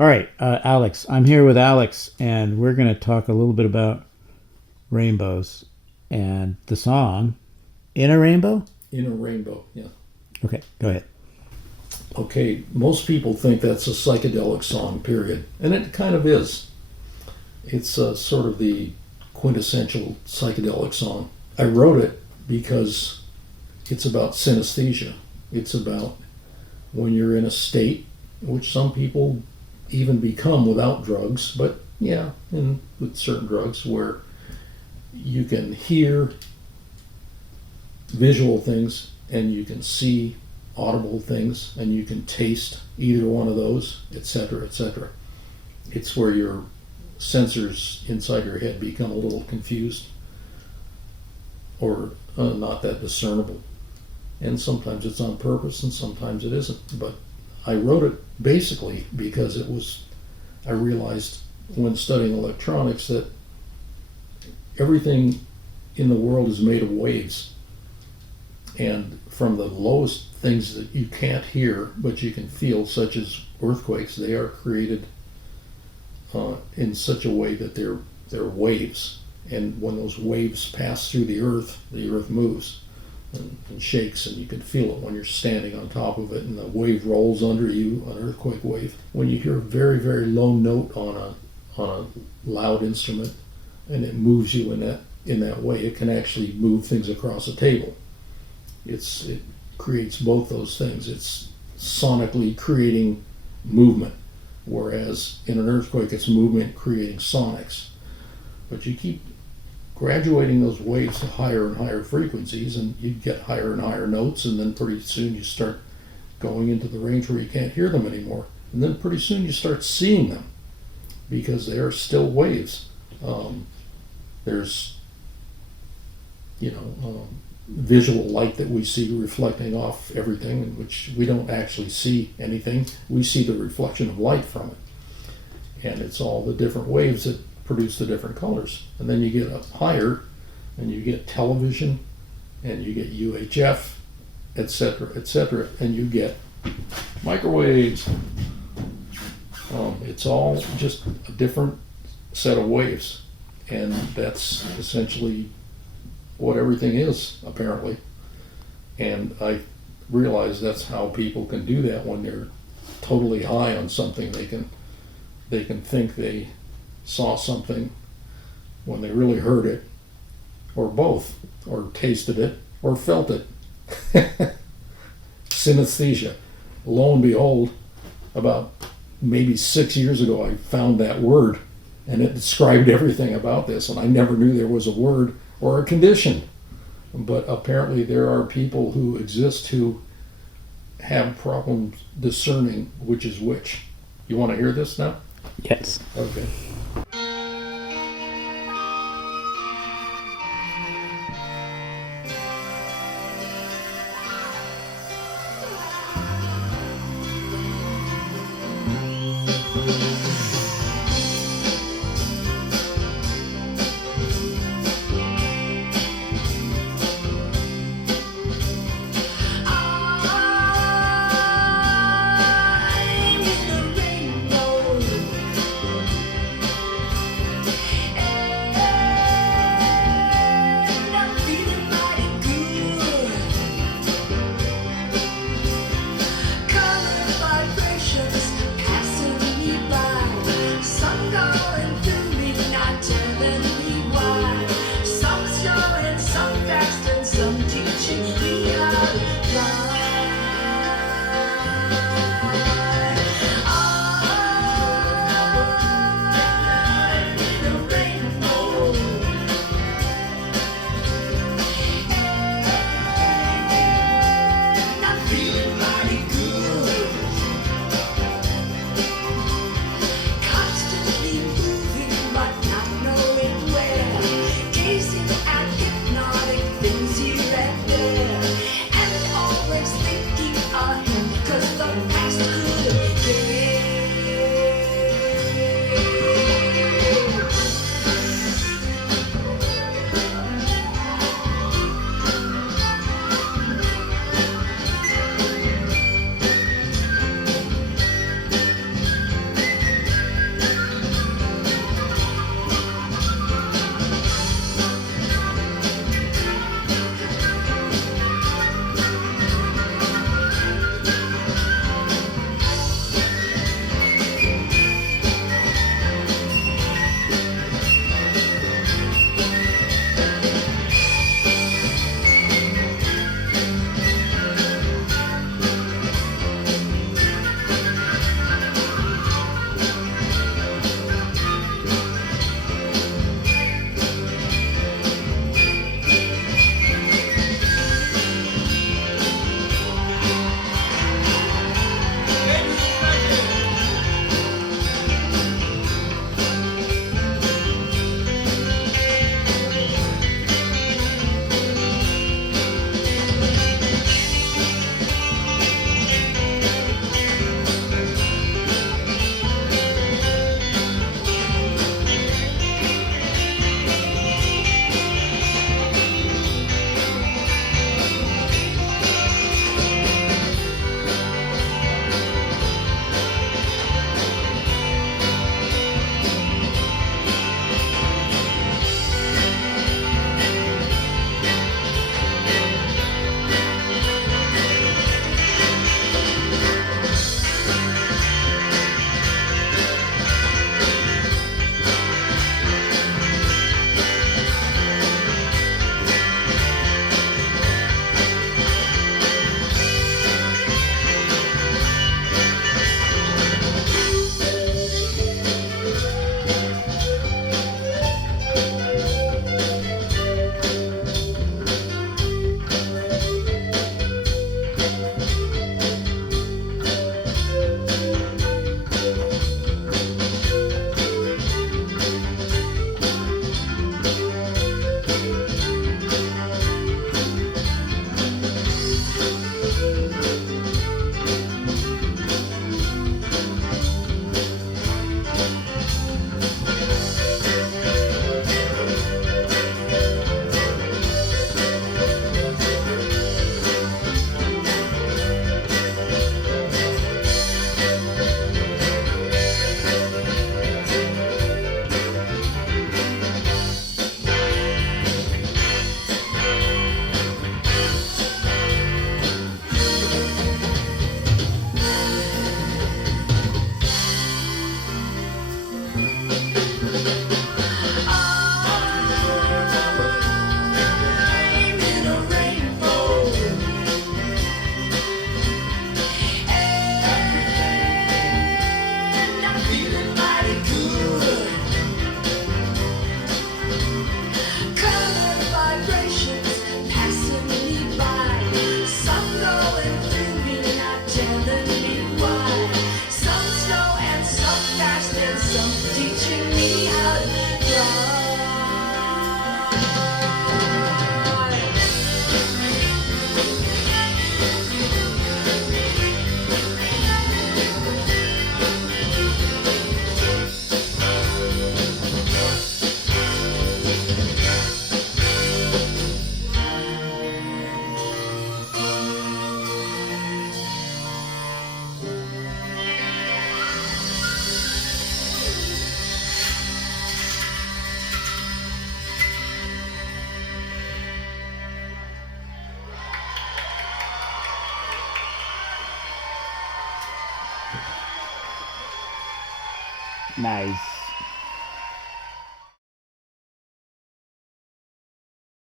All right, Alex. I'm here with Alex, and we're going to talk a little bit about rainbows and the song "In a Rainbow." In a Rainbow, yeah. Okay, go ahead. Okay, most people think that's a psychedelic song, period. And it kind of is. It's sort of the quintessential psychedelic song. I wrote it because it's about synesthesia. It's about when you're in a state, which some people even become without drugs, but yeah, with certain drugs, where you can hear visual things and you can see audible things and you can taste either one of those, etc., etc. It's where your sensors inside your head become a little confused or not that discernible. And sometimes it's on purpose and sometimes it isn't. But I wrote it basically because I realized when studying electronics that everything in the world is made of waves. And from the lowest things that you can't hear but you can feel, such as earthquakes, they are created in such a way that they're waves. And when those waves pass through the earth moves and shakes, and you can feel it when you're standing on top of it and the wave rolls under you, an earthquake wave. When you hear a very, very low note on a loud instrument and it moves you in that way, it can actually move things across a table. It creates both those things. It's sonically creating movement, whereas in an earthquake it's movement creating sonics. But you keep graduating those waves to higher and higher frequencies, and you get higher and higher notes, and then pretty soon you start going into the range where you can't hear them anymore. And then pretty soon you start seeing them because they are still waves. There's visual light that we see reflecting off everything, in which we don't actually see anything. We see the reflection of light from it. And it's all the different waves that produce the different colors. And then you get up higher and you get television and you get UHF, etc., and you get microwaves. It's all just a different set of waves. And that's essentially what everything is, apparently. And I realize that's how people can do that when they're totally high on something. They can think they saw something when they really heard it, or both, or tasted it, or felt it. Synesthesia. Lo and behold, about maybe 6 years ago I found that word, and it described everything about this, and I never knew there was a word or a condition. But apparently there are people who exist who have problems discerning which is which. You want to hear this now? Yes. Okay. Things here and there. Nice.